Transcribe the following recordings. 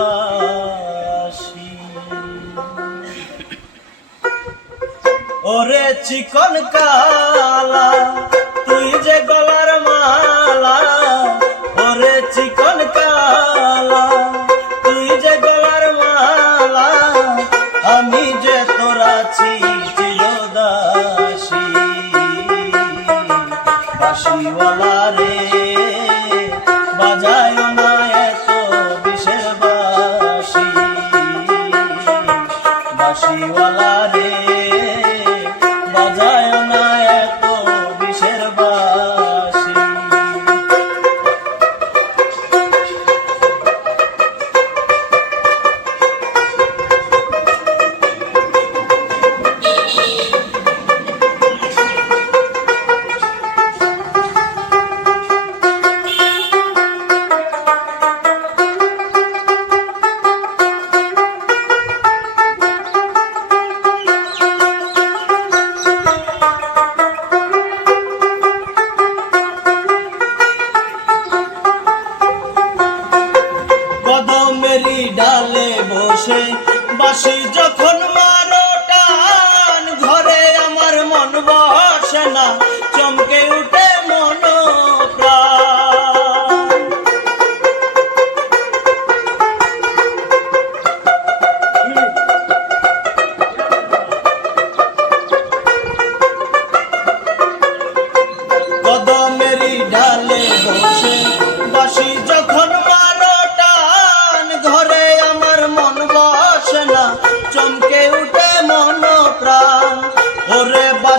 বিষের বাসি ওরে চিকন কালা তুই যে গলার বাসি যখন মানো টান ঘরে আমার মন বসে না।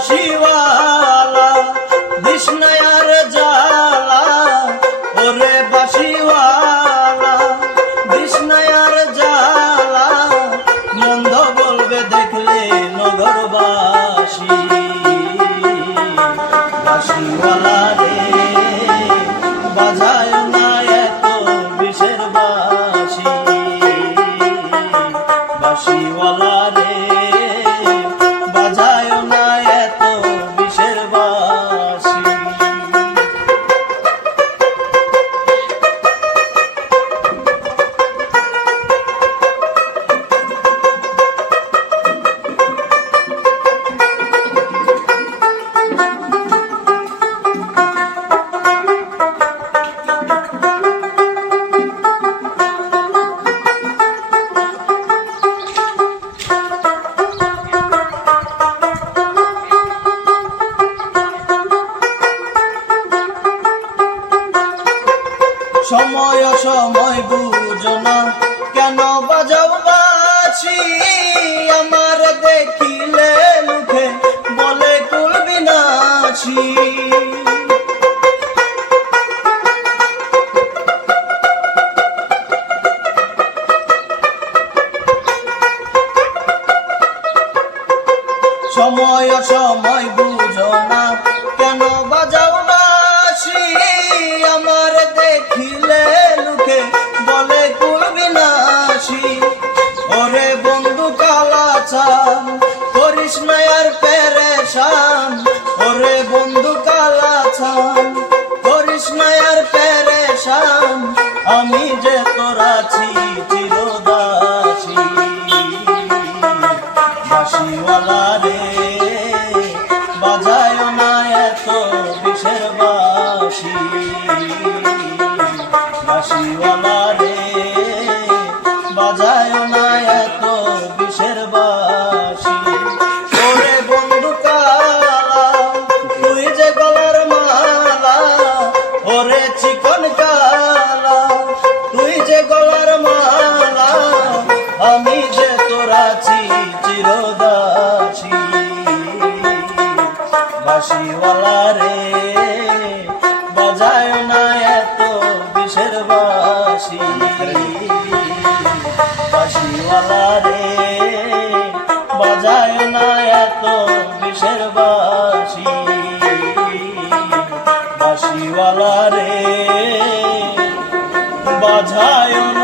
বাসিওয়ালা বিষ্ণয়ার জ্বালা ওরে বাসিওয়ালা বিষ্ণয়ার জ্বালা মন্দ বলবে দেখলে নগরবাসী বাসিওয়ালা রে বাজায় সময় বুঝো না। কেন বাজাও বাছি? পেরেশান, ওরে বন্ধু কালাচান করিস মায়ার পেরেশান, আমি যে তোরাছি চিরদাসী। বাসিওয়ালা রে বাজায় না এত বিশের বাসি বাঁশিওয়ালা রে বাজায় না এত বিষের বাঁশি রে বাজায় না এত বিষের বাঁশি রে বাজায় না